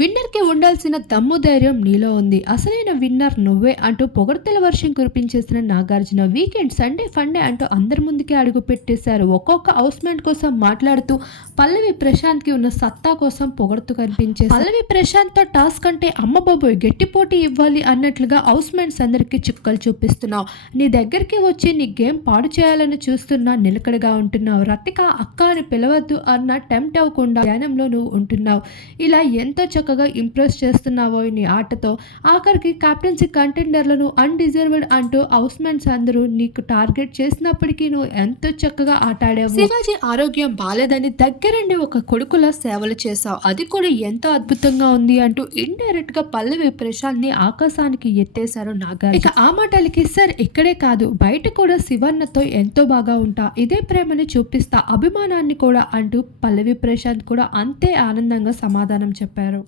విన్నర్కి ఉండాల్సిన దమ్ము ధైర్యం నీలో ఉంది. అసలైన విన్నర్ నువ్వే అంటూ పొగడ్తల వర్షం కురిపించేసిన నాగార్జున వీకెండ్ సండే ఫండే అంటూ అందరి ముందుకే అడుగు పెట్టేశారు. ఒక్కొక్క హౌస్మెంట్ కోసం మాట్లాడుతూ పల్లవి ప్రశాంత్కి ఉన్న సత్తా కోసం పొగడుతూ కనిపించేది పల్లవి ప్రశాంత్తో టాస్క్ అంటే అమ్మ బాబోయ్ గట్టి పోటీ ఇవ్వాలి అన్నట్లుగా హౌస్ అందరికీ అందరికి చూపిస్తున్నావు. నీ దగ్గరికి వచ్చి నీ గేమ్ పాడు చేయాలని చూస్తున్నా నిలకడగా ఉంటున్నావు. రతిక అక్క అని పిలవద్దు అన్న టెంప్ట్ అవ్వకుండా ధ్యానంలో నువ్వు ఉంటున్నావు. ఇలా ఎంతో చక్క చక్కగా ఇంప్రెస్ చేస్తున్నావో నీ ఆటతో? ఆఖరికి కెప్టెన్సీ కంటెండర్లను అన్డిజర్వ్డ్ అంటూ హౌస్ మేట్స్ అందరూ నీకు టార్గెట్ చేసినప్పటికీ నువ్వు ఎంతో చక్కగా ఆట ఆడావు శివాజీ ఆరోగ్యం బాలేదని దగ్గరండి ఒక కొడుకుల సేవలు చేశావు. అది కూడా ఎంతో అద్భుతంగా ఉంది అంటూ ఇండైరెక్ట్గా పల్లవి ప్రశాంత్ని ఆకాశానికి ఎత్తేశారు నాగార్జున. ఇక ఆ మాటలకి సార్ ఇక్కడే కాదు బయట కూడా శివన్నతో ఎంతో బాగా ఉంటా. ఇదే ప్రేమని చూపిస్తా అభిమానాన్ని కూడా అంటూ పల్లవి ప్రశాంత్ కూడా అంతే ఆనందంగా సమాధానం చెప్పారు.